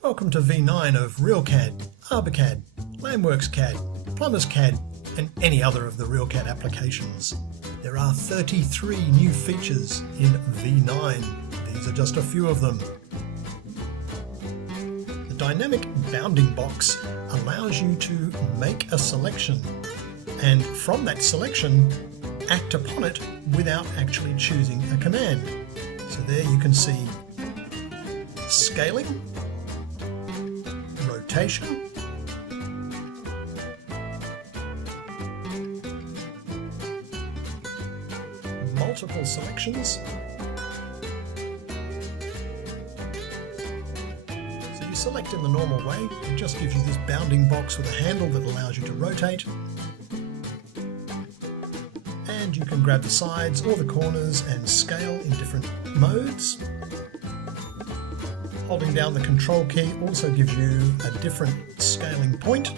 Welcome to V9 of RealCAD, ArborCAD, LandWorks CAD, Plumbers CAD and any other of the RealCAD applications. There are 33 new features in V9. These are just a few of them. The dynamic bounding box allows you to make a selection and from that selection act upon it without actually choosing a command. So there you can see scaling, rotation, multiple selections. So you select in the normal way, it just gives you this bounding box with a handle that allows you to rotate. And you can grab the sides or the corners and scale in different modes. Holding down the control key also gives you a different scaling point.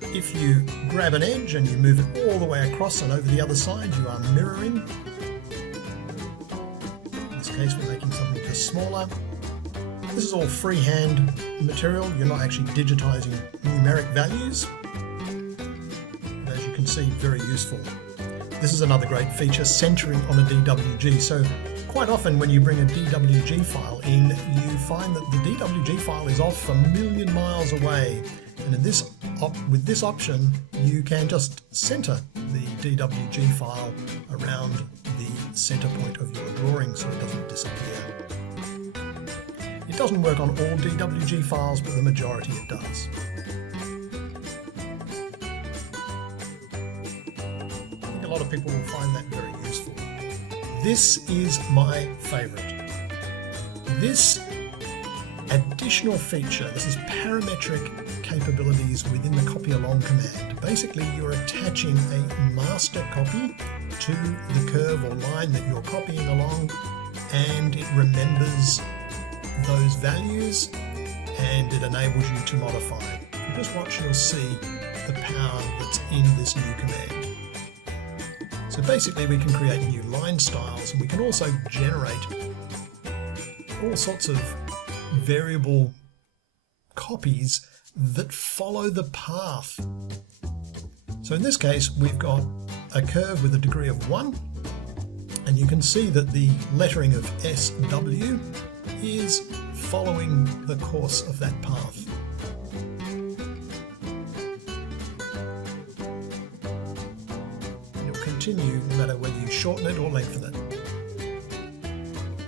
If you grab an edge and you move it all the way across and over the other side, you are mirroring. In this case we're making something just smaller. This is all freehand material, you're not actually digitizing numeric values. But as you can see, very useful. This is another great feature, centering on a DWG. So quite often when you bring a DWG file in, you find that the DWG file is off a million miles away. And with this option, you can just center the DWG file around the center point of your drawing so it doesn't disappear. It doesn't work on all DWG files, but the majority it does. I think a lot of people will find that very useful. This is my favorite. This additional feature, this is parametric capabilities within the copy along command. Basically, you're attaching a master copy to the curve or line that you're copying along, and it remembers those values and it enables you to modify. You just watch, you'll see the power that's in this new command. So basically we can create new line styles, and we can also generate all sorts of variable copies that follow the path. So in this case we've got a curve with a degree of 1, and you can see that the lettering of SW is following the course of that path. Continue no matter whether you shorten it or lengthen it.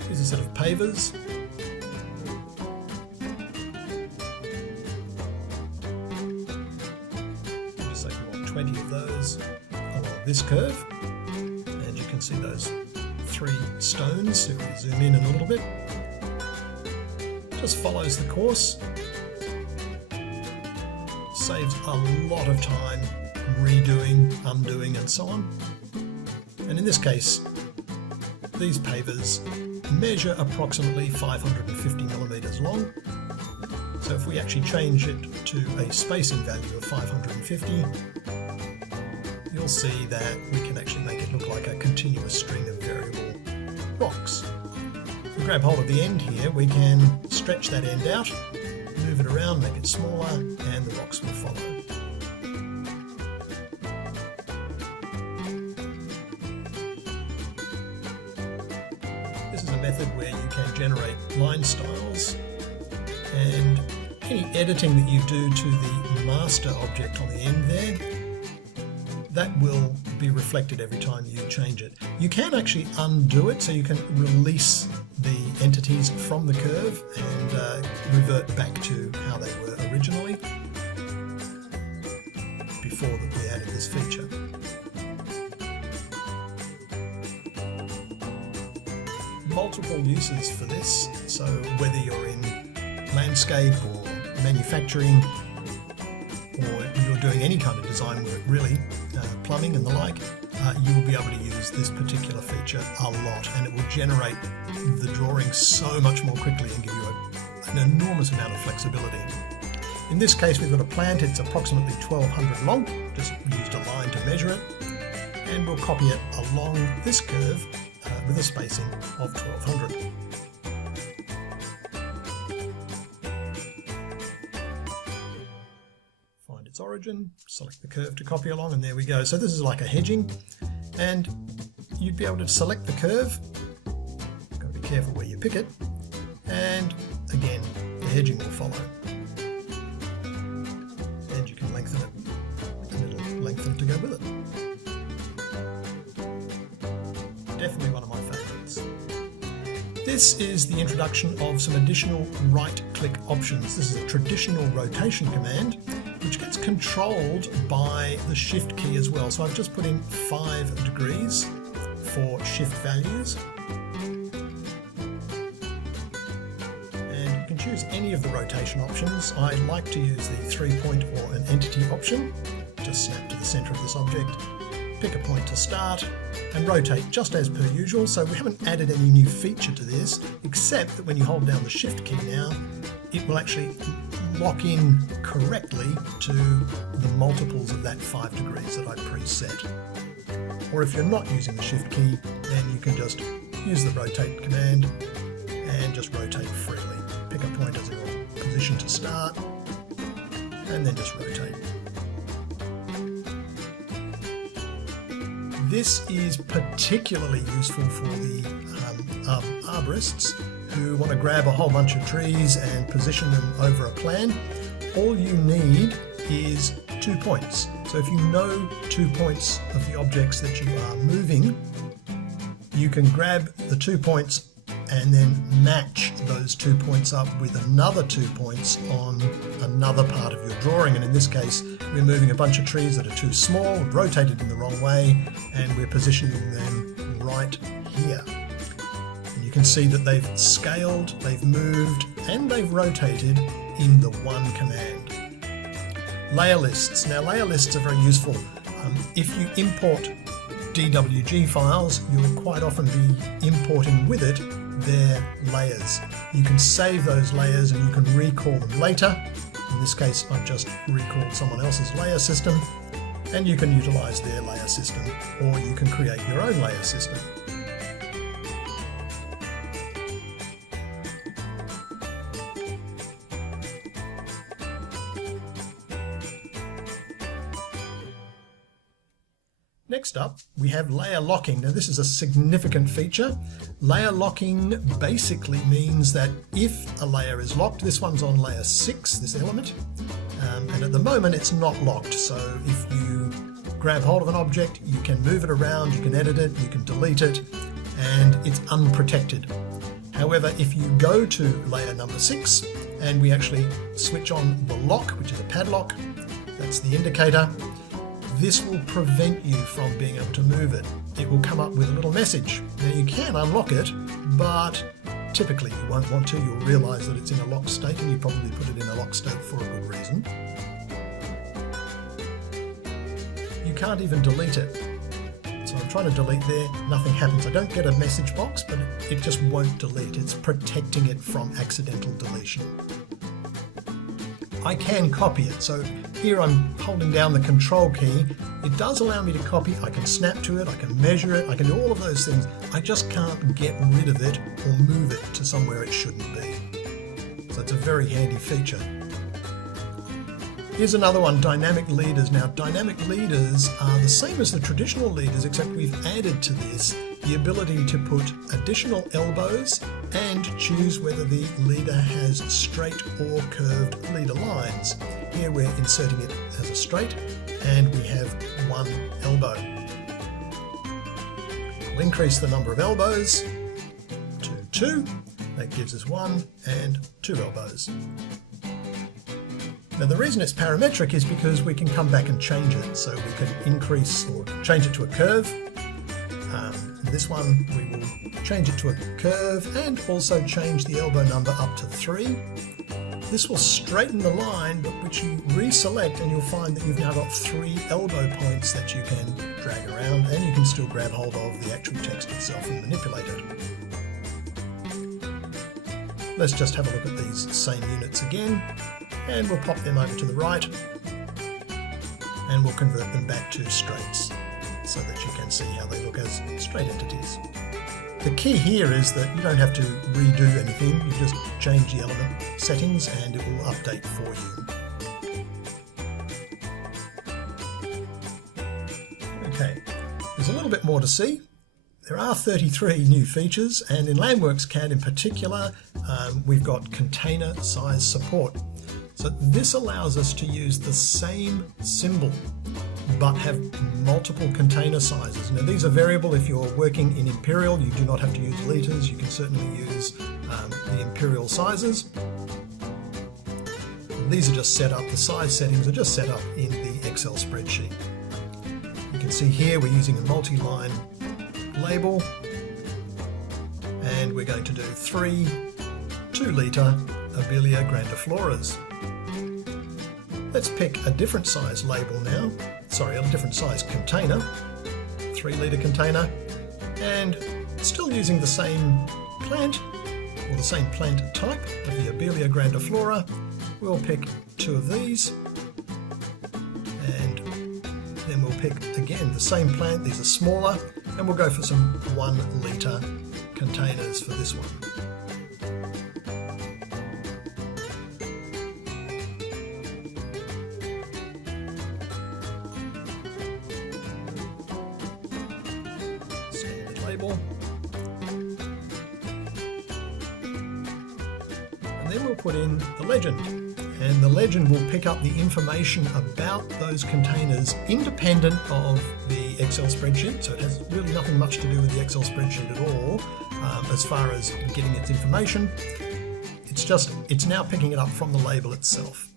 Here's a set of pavers. Just say we want 20 of those along this curve, and you can see those 3 stones. If we zoom in a little bit, just follows the course, saves a lot of time redoing, undoing and so on. And in this case, these pavers measure approximately 550 millimeters long. So if we actually change it to a spacing value of 550, you'll see that we can actually make it look like a continuous string of variable rocks. If we grab hold of the end here, we can stretch that end out, move it around, make it smaller, and the rocks will follow. This is a method where you can generate line styles, and any editing that you do to the master object on the end there, that will be reflected every time you change it. You can actually undo it, so you can release the entities from the curve and revert back to how they were originally before that we added this feature. Multiple uses for this, so whether you're in landscape or manufacturing, or you're doing any kind of design work really, plumbing and the like, you will be able to use this particular feature a lot, and it will generate the drawing so much more quickly and give you an enormous amount of flexibility. In this case we've got a plant, it's approximately 1200 long, just used a line to measure it, and we'll copy it along this curve with a spacing of 1200. its origin, select the curve to copy along, and there we go. So this is like a hedging, and you'd be able to select the curve. Got to be careful where you pick it, and again, the hedging will follow. And you can lengthen it, and it'll lengthen to go with it. Definitely one of my favourites. This is the introduction of some additional right-click options. This is a traditional rotation command, which gets controlled by the shift key as well. So I've just put in 5 degrees for shift values. And you can choose any of the rotation options. I like to use the 3-point or an entity option. Just snap to the center of this object, pick a point to start, and rotate just as per usual. So we haven't added any new feature to this, except that when you hold down the shift key now, it will actually lock in correctly to the multiples of that 5 degrees that I preset. Or if you're not using the shift key, then you can just use the rotate command and just rotate freely. Pick a point as your position to start, and then just rotate. This is particularly useful for the arborists who want to grab a whole bunch of trees and position them over a plan. All you need is 2 points. So if you know 2 points of the objects that you are moving, you can grab the 2 points and then match those 2 points up with another 2 points on another part of your drawing. And in this case, we're moving a bunch of trees that are too small, rotated in the wrong way, and we're positioning them right here. And you can see that they've scaled, they've moved, and they've rotated in the one command. Layer lists. Now, layer lists are very useful. If you import DWG files, you will quite often be importing with it their layers. You can save those layers and you can recall them later. In this case, I've just recalled someone else's layer system, and you can utilize their layer system, or you can create your own layer system. Next up, we have layer locking. Now this is a significant feature. Layer locking basically means that if a layer is locked, this one's on layer 6, this element, and at the moment it's not locked. So if you grab hold of an object, you can move it around, you can edit it, you can delete it, and it's unprotected. However, if you go to layer number 6 and we actually switch on the lock, which is a padlock, that's the indicator, this will prevent you from being able to move it. It will come up with a little message. Now you can unlock it, but typically you won't want to. You'll realise that it's in a locked state, and you probably put it in a locked state for a good reason. You can't even delete it. So I'm trying to delete there, nothing happens. I don't get a message box, but it just won't delete. It's protecting it from accidental deletion. I can copy it. So here I'm holding down the control key. It does allow me to copy. I can snap to it, I can measure it, I can do all of those things. I just can't get rid of it or move it to somewhere it shouldn't be. So it's a very handy feature. Here's another one, dynamic leaders. Now, dynamic leaders are the same as the traditional leaders, except we've added to this the ability to put additional elbows and choose whether the leader has straight or curved leader lines. Here we're inserting it as a straight, and we have 1 elbow. We'll increase the number of elbows to 2. That gives us 1 and 2 elbows. Now the reason it's parametric is because we can come back and change it. So we can increase or change it to a curve. This one we will change it to a curve and also change the elbow number up to 3. This will straighten the line, but which you reselect, and you'll find that you've now got 3 elbow points that you can drag around, and you can still grab hold of the actual text itself and manipulate it. Let's just have a look at these same units again, and we'll pop them over to the right, and we'll convert them back to straights so that you can see how they look as straight entities. The key here is that you don't have to redo anything, you just change the element settings and it will update for you. little bit more to see. There are 33 new features, and in Landworks CAD in particular, we've got container size support. So this allows us to use the same symbol but have multiple container sizes. Now these are variable. If you're working in imperial, you do not have to use liters. You can certainly use the imperial sizes. These are just set up, the size settings are just set up in the Excel spreadsheet. You can see here we're using a multi-line label, and we're going to do 3 2-litre Abelia grandifloras. Let's pick a different size label now, sorry, a different size container, 3-litre container, and still using the same plant, or the same plant type of the Abelia grandiflora. We'll pick 2 of these, and then we'll pick again the same plant. These are smaller, and we'll go for some 1-litre containers for this one. Standard label. And then we'll put in the legend. And the legend will pick up the information about those containers independent of the Excel spreadsheet. So it has really nothing much to do with the Excel spreadsheet at all as far as getting its information. It's now picking it up from the label itself.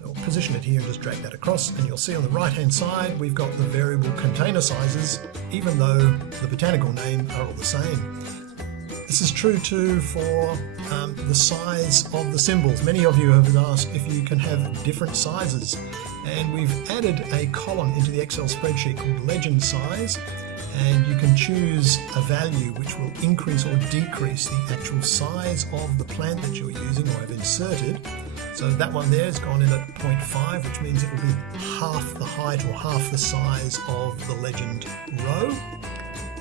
So I'll position it here and just drag that across, and you'll see on the right hand side we've got the variable container sizes, even though the botanical name are all the same. This is true too for the size of the symbols. Many of you have asked if you can have different sizes, and we've added a column into the Excel spreadsheet called legend size, and you can choose a value which will increase or decrease the actual size of the plant that you're using or have inserted. So that one there has gone in at 0.5, which means it will be half the height or half the size of the legend row.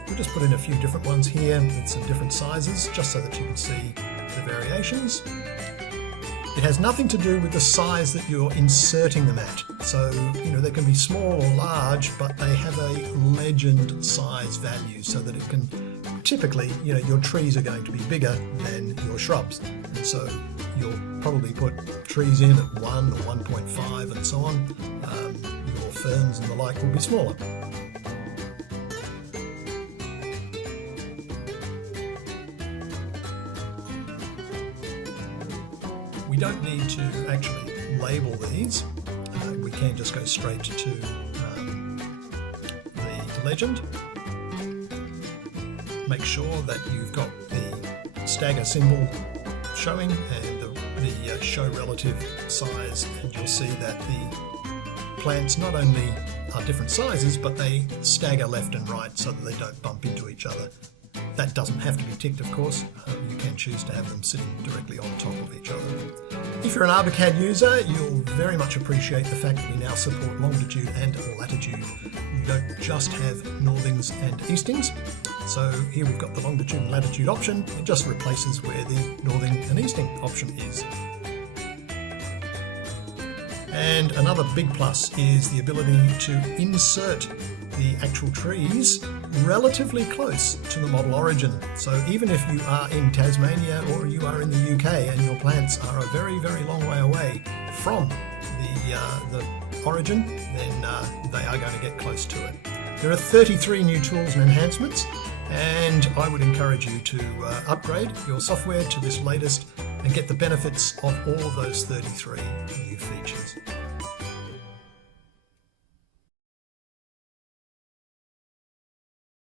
We'll just put in a few different ones here with some different sizes, just so that you can see the variations. It has nothing to do with the size that you're inserting them at. So, they can be small or large, but they have a legend size value, so that it can, typically, your trees are going to be bigger than your shrubs. And so you'll probably put trees in at 1 or 1.5 and so on. Your ferns and the like will be smaller. We don't need to actually label these. We can just go straight to the legend. Make sure that you've got the stagger symbol showing and the show relative size, and you'll see that the plants not only are different sizes, but they stagger left and right so that they don't bump into each other. That doesn't have to be ticked, of course. You can choose to have them sitting directly on top of each other. If you're an ArborCAD user, you'll very much appreciate the fact that we now support longitude and latitude. You don't just have northings and eastings. So here we've got the longitude and latitude option. It just replaces where the northing and easting option is. And another big plus is the ability to insert the actual trees relatively close to the model origin. So even if you are in Tasmania or you are in the UK and your plants are a very, very long way away from the origin, then they are going to get close to it. There are 33 new tools and enhancements, and I would encourage you to upgrade your software to this latest and get the benefits of all of those 33 new features.